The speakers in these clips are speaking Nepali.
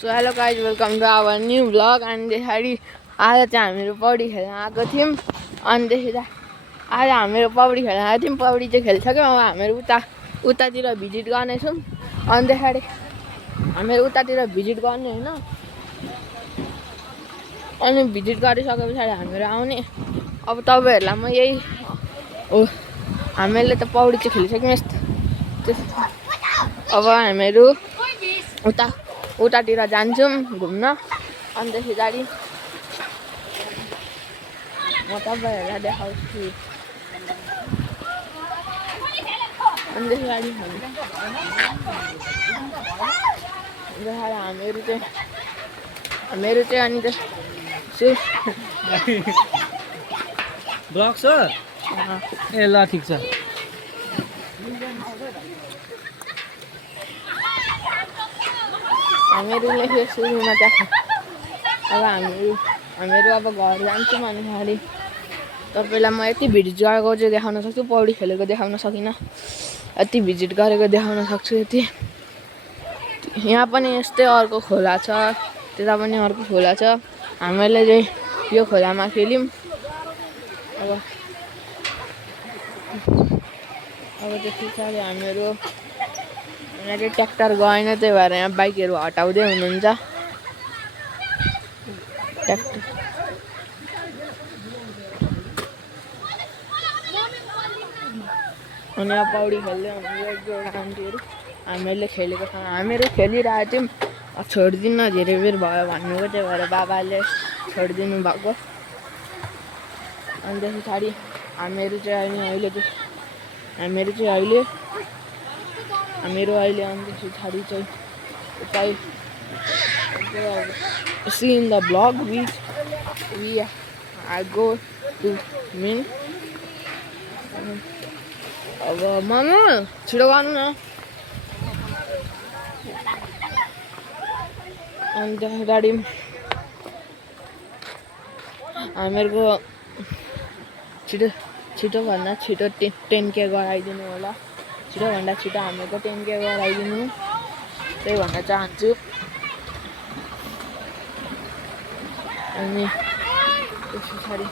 So hello guys welcome to our new vlog. अनिखेरि आज चाहिँ हामीहरू पौडी खेल्न आएको थियौँ। अनिदेखि आज हामीहरू पौडी खेल्न आएको थियौँ। पौडी चाहिँ खेलिसक्यौँ। अब हामीहरू उतातिर भिजिट गर्नेछौँ। अनिखेरि हामीहरू उतातिर भिजिट गर्ने होइन। अनि भिजिट गरिसके पछाडि हामीहरू आउने। अब तपाईँहरूलाई म यही हो, हामीहरूले त पौडी चाहिँ खेलिसक्यौँ। अब हामीहरू उतातिर जान्छौँ घुम्न। अनिदेखि गाडी म तपाईँहरूलाई देखाउँछु। अनिदेखि गाडी हामीहरू चाहिँ अनि ब्लग छ ए ल ठिक छ। हामीहरूले सुरुमा चाहिँ अब हामीहरू अब घर जान्छौँ। अनिखेरि तपाईँलाई म यति भिजिट गरेको चाहिँ देखाउन सक्छु। पौडी खेलेको देखाउन सकिनँ। यति भिजिट गरेको देखाउन सक्छु। यति यहाँ पनि यस्तै अर्को खोला छ, त्यता पनि अर्को खोला छ। हामीले चाहिँ यो खोलामा खेल्यौँ। अब त्यस पछाडि हामीहरू यहाँ चाहिँ ट्र्याक्टर गएन, त्यही भएर यहाँ बाइकहरू हटाउँदै हुनुहुन्छ। ट्र्याक्टर अनि अब पौडी खेल्दै हुनुहुन्छ एक दुईवटा आन्टीहरू। हामीहरूले खेलेको छ, हामीहरू खेलिरहेको थियौँ। अब छोडिदिनु धेरै बेर भयो भन्नुभयो, त्यही भएर बाबाले छोडिदिनु भएको। अनि त्यस पछाडि हामीहरू अहिले अनि त्यस पछाडि चाहिँ see in the vlog we I go to mean अब मामा छिटो गर्नु न। अनि त्यस पछाडि हामीहरूको छिटोभन्दा छिटो 10K गराइदिनु होला। छिटोभन्दा छिटो हामीहरूको 10K गराइदिनु, त्यही भन्न चाहन्छु। अनि त्यस पछाडि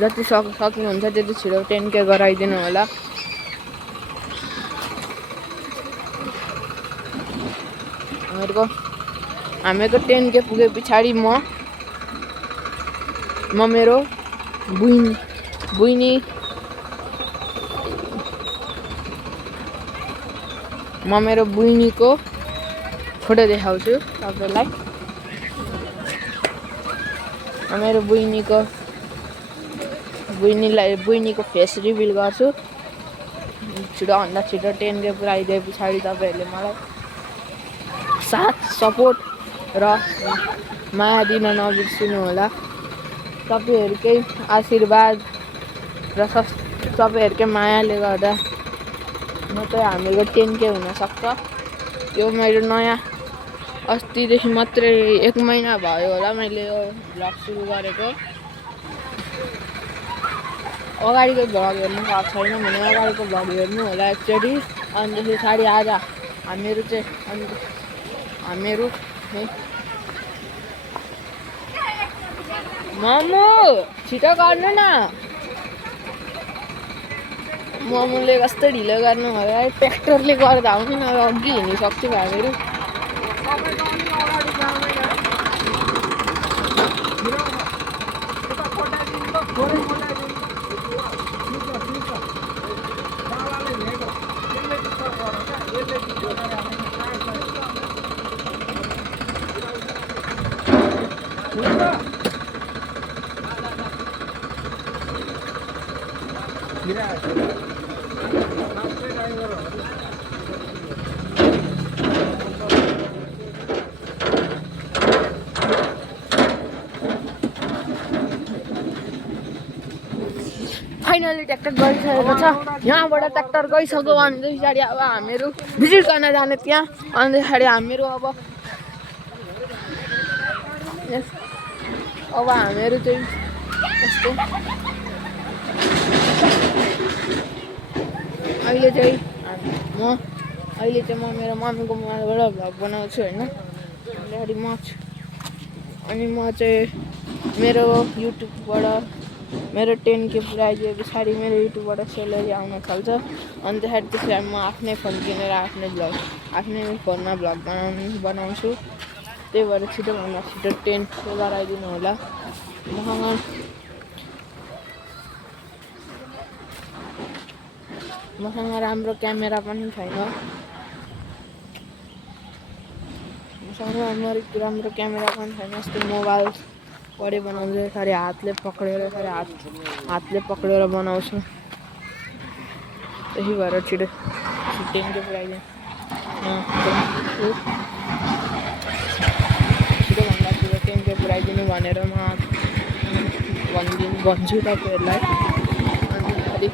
जति सक्नुहुन्छ त्यति छिटो 10K गराइदिनु होला। हामीहरूको 10K पुगे पछाडि म मेरो बहिनीको फोटो देखाउँछु तपाईँलाई। मेरो बहिनीको फेस रिभिल गर्छु। छिटोभन्दा छिटो 10K पुऱ्याइदिए पछाडि तपाईँहरूले मलाई साथ सपोर्ट र माया दिन नबिर्सिनु होला। तपाईँहरूकै आशीर्वाद र तपाईँहरूकै मायाले गर्दा मात्रै हामीहरूको 10K हुनसक्छ। यो मेरो नयाँ अस्तिदेखि मात्रै 1 महिना भयो होला मैले यो भ्लग सुरु गरेको। अगाडिको भ्लग हेर्नु भएको छैन भने अगाडिको भ्लग हेर्नु होला एकचोटि। अनि त्यस पछाडि आज हामीहरू मोमो छिटो गर्नु न। मोमोले कस्तो ढिलो गर्नु भयो। ट्र्याक्टरले गर्दा पनि अघि हिँडिसक्छौँ हामीहरू। फाइनली ट्र्याक्टर गइसकेको छ। यहाँबाट ट्र्याक्टर गइसक्यो भने पछाडि अब हामीहरू भिजिट गर्न जाने त्यहाँ। अनि पछाडि हामीहरू हामीहरू चाहिँ यस्तो अहिले चाहिँ म अहिले चाहिँ म मेरो मम्मीको मोबाइलबाट भ्लग बनाउँछु होइन। अन्तखेरि अनि म चाहिँ मेरो युट्युबबाट मेरो 10K पुऱ्याइदिए पछाडि मेरो युट्युबबाट सेलेरी आउन थाल्छ। अन्तखेरि त्यसरी म आफ्नै फोन किनेर आफ्नै फोनमा भ्लग बनाउँछु। त्यही भएर छिटोभन्दा छिटो 10K गराइदिनु होला। मसँग राम्रो क्यामेरा पनि छैन। राम्रो क्यामेरा पनि छैन। यस्तो मोबाइल पढे बनाउँछु। खालि हातले पक्रेर बनाउँछु। त्यही भएर छिटो 10K पुऱ्याइदिनु छिटोभन्दा छिटो 10K पुऱ्याइदिनु भनेर म भन्छु तपाईँहरूलाई। अन्तखेरि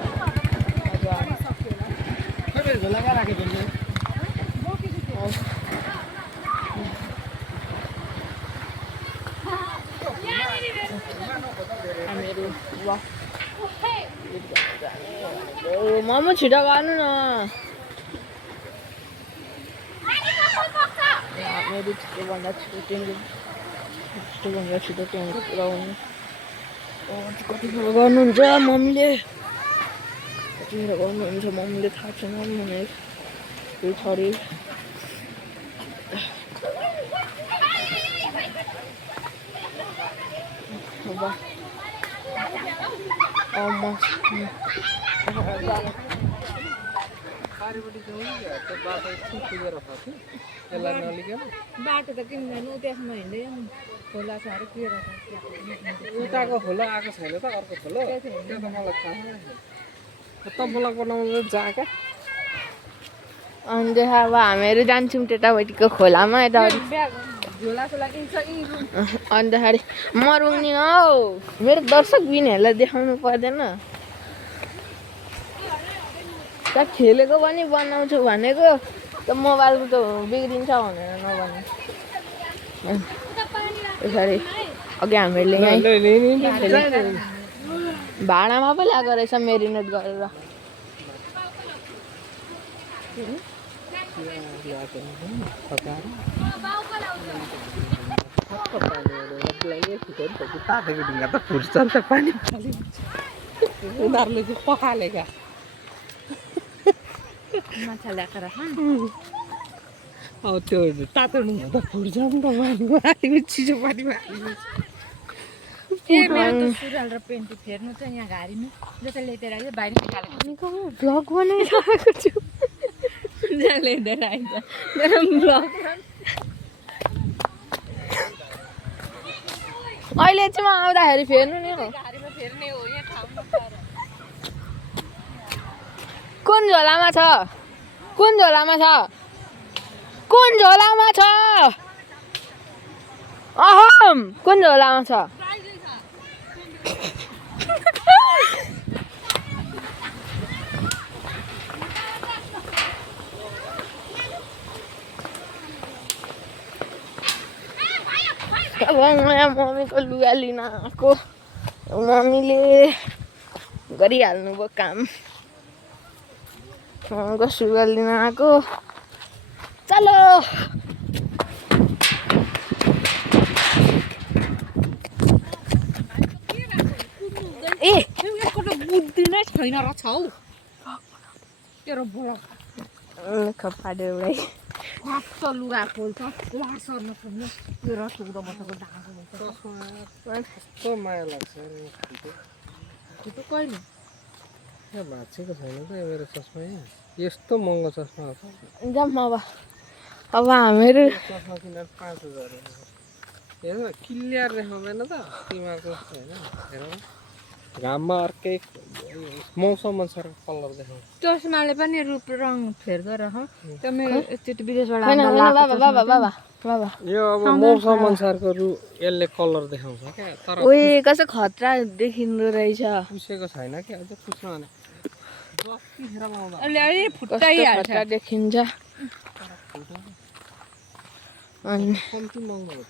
हामीहरू मोमो छिटो गर्नु न। हामीहरू छिटोभन्दा छिटो 10K पुऱ्याउनु। कतिखेर गर्नुहुन्छ मम्मीले? कतिखेर गर्नुहुन्छ मम्मीले थाहा छैन भने छोरी बाटो त किन जानु त्यसमा हिँड्दै खोला छ अरे के उताको खोला आएको छैन त अर्को खोला त्यो त मलाई थाहा छैन। त ब्लग बनाउनु जा क्या। अन्त अब हामीहरू जान्छौँ त्यतापट्टिको खोलामा यता। अन्तखेरि म रुङ्दिनँ हौ। मेरो दर्शक बिनहरूलाई देखाउनु पर्दैन। त्यहाँ खेलेको पनि बनाउँछु भनेको त मोबाइलको त बिग्रिन्छ भनेर नभने। पछाडि अघि हामीहरूले भाँडामा पो ल्याएको रहेछ मेरिनेट गरेर। ढुङ्गा त फुर्छ नि त पानी उनीहरूले चाहिँ पखाले क्या माछा ल्याएको राख। अब त्यो तातो ढुङ्गा त फुर्छ नि त पानीमा हालेपछि चिसो पानीमा मेरो त सुरुवाल र पेन्ट फेर्नु चाहिँ यहाँ घारीमा जस्तो ल्याइदिएर आइज बाहिर निकालेको भ्लग बनाइरहेको छु। जहाँ ल्याइदिएर आइज मेरो भ्लग अहिले चाहिँ म आउँदाखेरि फेर्नु नि हो। घारीमा फेर्ने हो यहाँ ठाउँ कुन झोलामा छ? कुन झोलामा छ? कुन झोलामा छ? अहम कुन झोलामा छ? अब नयाँ मम्मीको लुगा लिन आएको। मम्मीले गरिहाल्नु भयो काम। मम्मीको लुगा लिन आएको। चलो ए यसको त बुद्धि नै छैन रहेछ हौ तेरो बुढा खपाड्यो एउटै। खप्छ लुगा खोल्छ लड सर्न खोल्नु तेरो 14 वर्षको ढाँको कस्तो माया लाग्छ त्यो कहिले यहाँ भाँचेको छैन त यो मेरो चस्मा यस्तो महँगो चस्मा हो जाऊँ अब हामीहरू चस्मा किनेर 5000 हेर क्लियर देखाउँदैन त तिमीहरूको जस्तो होइन हेर घाममा अर्कै मौसम अनुसार कलर देखाउँछ चस्माले पनि रूप रङ फेर्दो रह त्यो मेरो यति विदेशबाट बाबा यो अब मौसम अनुसारको यसले कलर देखाउँछ क्या तर ओए कस्तो खतरा देखिँदो रहेछ। पुसेको छैन क्या अझ पुस्नु भने जतिखेर लाउँदा अलि कस्तो फुट्टाइहाल्छ खतरा देखिन्छ। अनि कम्ती महँगो हो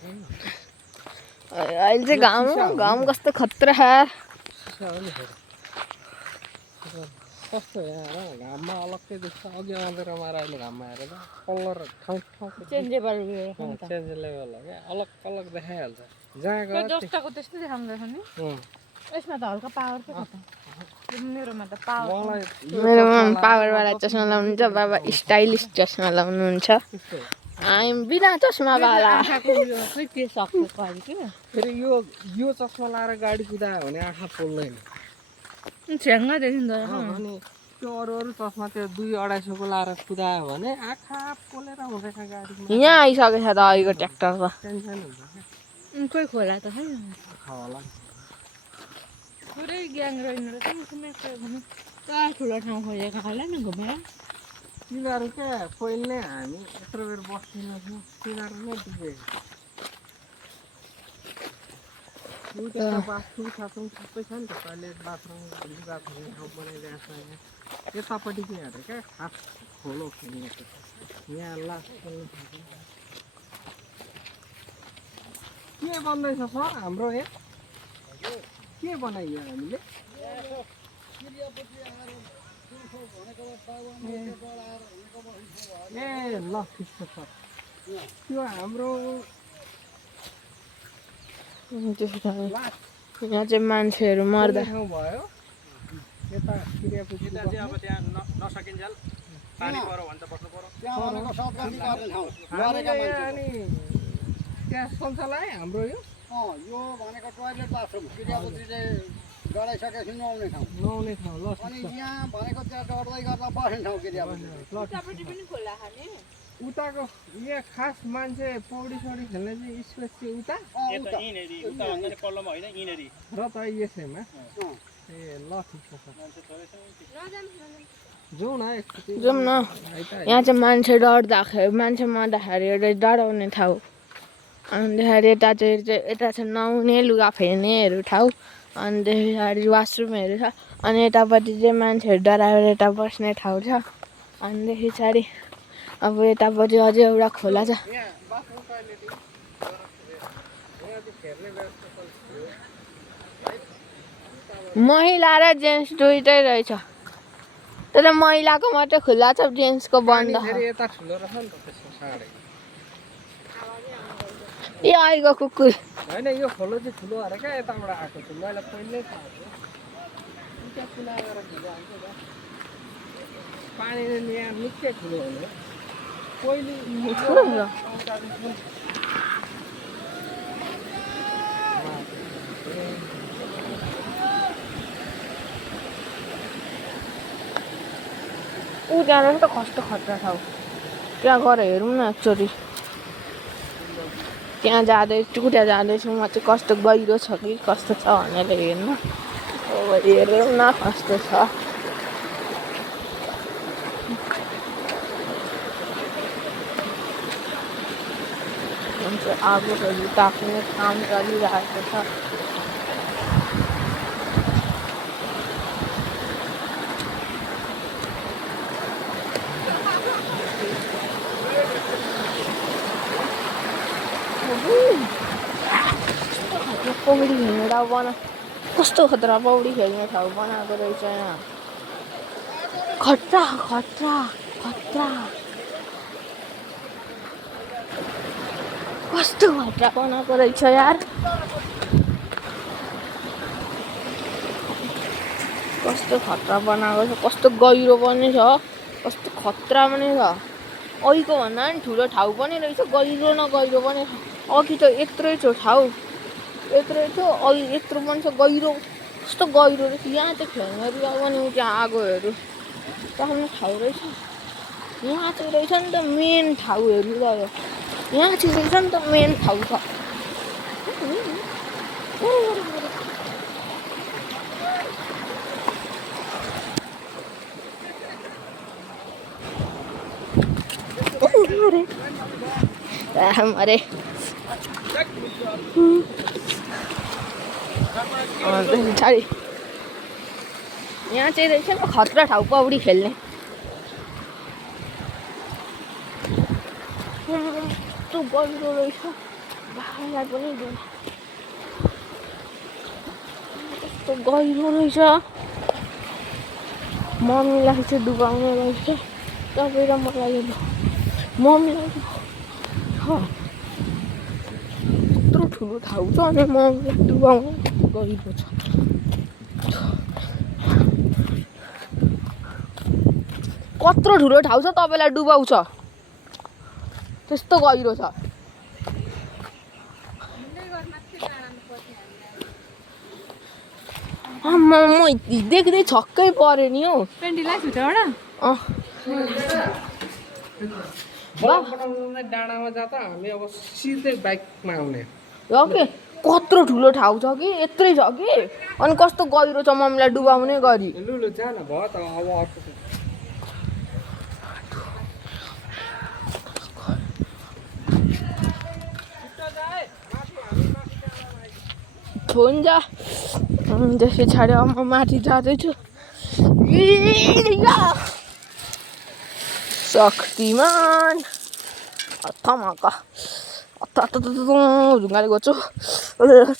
अहिले चाहिँ घाम कस्तो खतरा कस्तो यहाँ घाममा अलग्गै देख्छ अघि अँधेरोमा आएर अहिले घाममा आएर त कलर ठाउँको चेन्जेबल उयो राख्नु त चेन्ज लेभल हो क्या अलग अलग देखाइहाल्छ जहाँ त्यो गयो जस्ताको त्यस्तै देखाउँदैछ नि अँ। यसमा त हल्का पावर पो छ त मेरोमा त पावर मलाई यो मेरोमा चस्मा पावरवाला लगाएर चस्मा लाउनुहुन्छ बाबा स्टाइलिस चस्मा लाउनुहुन्छ त्यस्तै हो। आइम बिना चस्मावाला आँखाको उयो चाहिँ के सक्छ पारि के फेरि यो चस्मा लाएर गाडी कुदायो भने आँखा पोल्दैन छ्याङ्गा देखिन्छ अनि त्यो अरू चस्मा त्यो 200-250को लाएर कुदायो भने आँखा पोलेर हुँदैन गाडीमा यहाँ आइसकेछ त अहिलेको ट्र्याक्टर त टेन्सन हुन्छ क्या खोइ खोला त खै आँखा होला पुरै ग्याङ रहेन रहेछ कुनै भने कहाँ ठुलो ठाउँ खोजेको होला नि घुमेर तिनीहरू क्या पहिले नै हामी यत्रो बेर बस्दैन थियौँ तिनीहरू नै डुबेको बाथरुम साथरुम सबै छ नि त टोइलेट बाथरुम लुगा धुने ठाउँ बनाइदिएको छ यहाँ यतापट्टि चाहिँ हेरेर क्या खास खोलो खेल्ने यहाँ लास्ट के बन्दैछ सर हाम्रो यहाँ के बनाइयो हामीले ए ल ठिक छ सर त्यो हाम्रो यहाँ चाहिँ मान्छेहरू मर्दा ठाउँ भयो यता क्रियापुटी अब त्यहाँ नसकिन्जेल पानी पऱ्यो भने त बस्नु पऱ्यो हामीले यहाँ अनि त्यहाँ शौचालय हाम्रो यो यो भनेको टोयलेट बाथरुम क्रियापुत्रीले गराइसकेपछि नुहाउने ठाउँ नुहाउने ठाउँ ल अनि यहाँ भनेको त्यहाँ डढ्दै गर्दा बस्ने ठाउँ क्रियापुत्री उतापट्टि पनि खोला खाने उताको यहाँ खास मान्छे पौडी सौडी खेल्ने चाहिँ स्पेस चाहिँ उता यता यिनीहरू उता भन्दा नि पल्लोमा होइन यिनीहरू र त यसैमा ए ल ठिक छ जाउँ न एकचोटि जाउँ न यहाँ चाहिँ मान्छे डढ्दाखेरि मान्छे मर्दाखेरि एउटा डढाउने ठाउँ अनिखेरि यता चाहिँ नुहाउने लुगा फेर्नेहरू ठाउँ अनिदेखि पछाडि वासरुमहरू छ अनि यतापट्टि चाहिँ मान्छेहरू डराएर यता बस्ने ठाउँ छ अनिदेखि पछाडि अब यतापट्टि अझै एउटा खोला छ यहाँ बाथरुम टोइलेट यहाँ चाहिँ फेर्ने व्यवस्था महिला र जेन्ट्स दुइटै रहेछ तर महिलाको मात्रै खुल्ला छ जेन्ट्सको बन्द छ फेरि यता ठुलो रहेछ नि त त्यसको साँढे ए आइगयो कुकुर होइन यो खोलो चाहिँ ठुलो भएर क्या यताबाट आएको छु मैले पहिल्यै थाहा थियो त्यहाँ कुलाएर खिचाएको क्या पानी यहाँ निकै ठुलो हुने पहिले ऊ त्यहाँ रहेछ त कस्तो खतरा ठाउँ त्यहाँ गएर हेरौँ न एकचोटि त्यहाँ जाँदैछु त्यहाँ जाँदैछु म चाहिँ कस्तो गहिरो छ कि कस्तो छ भनेर हेर्नु अब हेरौँ न कस्तो छ आगोहरू ताप्ने काम चलिरहेको छ पौडी खेल्ने ठाउँ कस्तो खतरा पौडी खेल्ने ठाउँ बनाएको रहेछ यहाँ खतरा खतरा खतरा कस्तो खतरा बनाएको रहेछ यार कस्तो खतरा बनाएको छ कस्तो गहिरो पनि छ कस्तो खतरा पनि छ अहिलेको भन्दा पनि ठुलो ठाउँ पनि रहेछ गहिरो न गहिरो पनि छ अघि त यत्रै छ ठाउँ यत्रै थियो अहिले यत्रो पनि छ गहिरो कस्तो गहिरो रहेछ यहाँ चाहिँ खेल्नेहरू पनि त्यहाँ आगोहरू राख्ने ठाउँ रहेछ यहाँ चाहिँ रहेछ नि त मेन ठाउँहरू रह्यो यहाँ चाहिँ रहेछ नि त मेन ठाउँ छ मरे पछाडि यहाँ चाहिँ रहेछ नि खतरा ठाउँ पौडी खेल्ने कस्तो गहिरो रहेछ भाइलाई पनि कस्तो गहिरो रहेछ मम्मीलाई चाहिँ डुबाउने रहेछ तपाईँ र मलाई मम्मीलाई यत्रो ठुलो ठाउँ छ अनि मम्मीलाई डुबाउनु गहिरो छ कत्रो ठुलो ठाउँ छ तपाईँलाई डुबाउँछ त्यस्तो गहिरो छ म देख्दै छक्कै पऱ्यो नि हौ पेन्टीलाई छुट्याबाट डाँडामा जाँदा हामी अब सिधै बाइकमा आउने के कत्रो ठुलो ठाउँ छ कि यत्रै छ कि अनि कस्तो गहिरो छ मम्मीलाई डुबाउने गरी लु जान भयो त अब अर्को हुन्छ त्यस पछाडि अब म माथि जाँदैछु शक्तिमान धमाका ढुङ्गाले गर्छु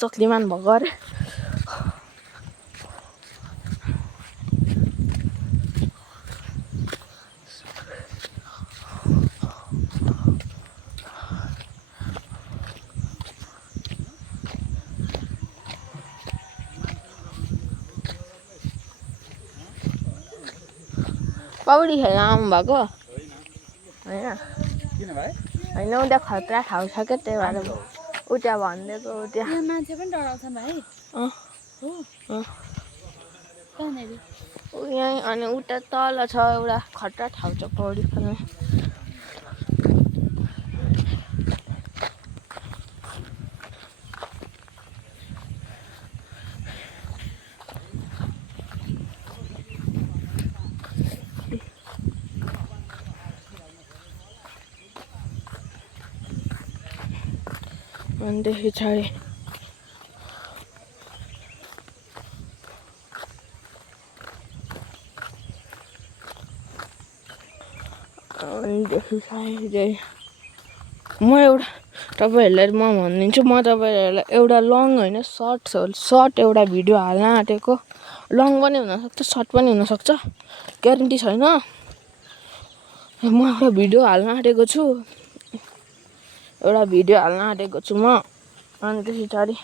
शक्तिमान भएको अरे पौडी खेल्न आउनुभएको होइन किन भाइ होइन उता खतरा ठाउँ छ क्या त्यही भएर उता भनिदिएको उता मान्छे पनि डराउँछ भाइ कहाँनिर यहीँ अनि उता तल छ एउटा खतरा ठाउँ छ पौडी खेल्ने अनि त्यस पछाडि म एउटा तपाईँहरूलाई म भनिदिन्छु म तपाईँहरूलाई एउटा लङ होइन सर्ट एउटा भिडियो हाल्न आँटेको लङ पनि हुनसक्छ सर्ट पनि हुनसक्छ ग्यारेन्टी छैन म एउटा भिडियो हाल्न आँटेको छु म अनि त्यस पछाडि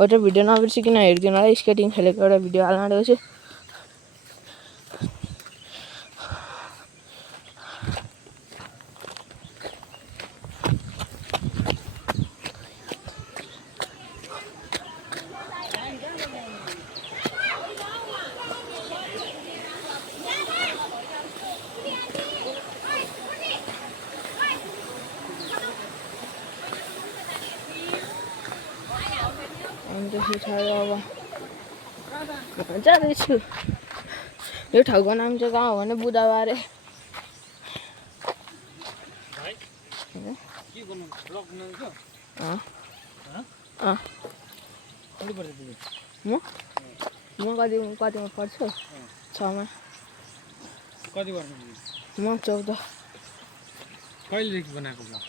एउटा भिडियो नबिर्सिकन हेरिदिनु होला स्केटिङ खेलेको एउटा भिडियो हाल्न आँटेको छु अनि त्यस पछाडि अब जाँदैछु यो ठाउँको नाम चाहिँ कहाँ हो भने बुधबारे म कतिमा पढ्छु 6 मा कति वर्ष म 14 कहिलेदेखि बनाएको ब्लग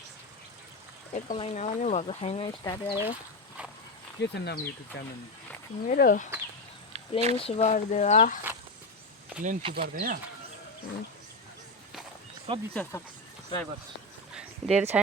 1 महिना पनि भएको छैन स्टार्ट गरेर के छ नाम युट्युब च्यानल मेरो प्लेन्स बर्देवा प्लेन सुपर यहाँ कति छ सब्सक्राइबर धेर छैन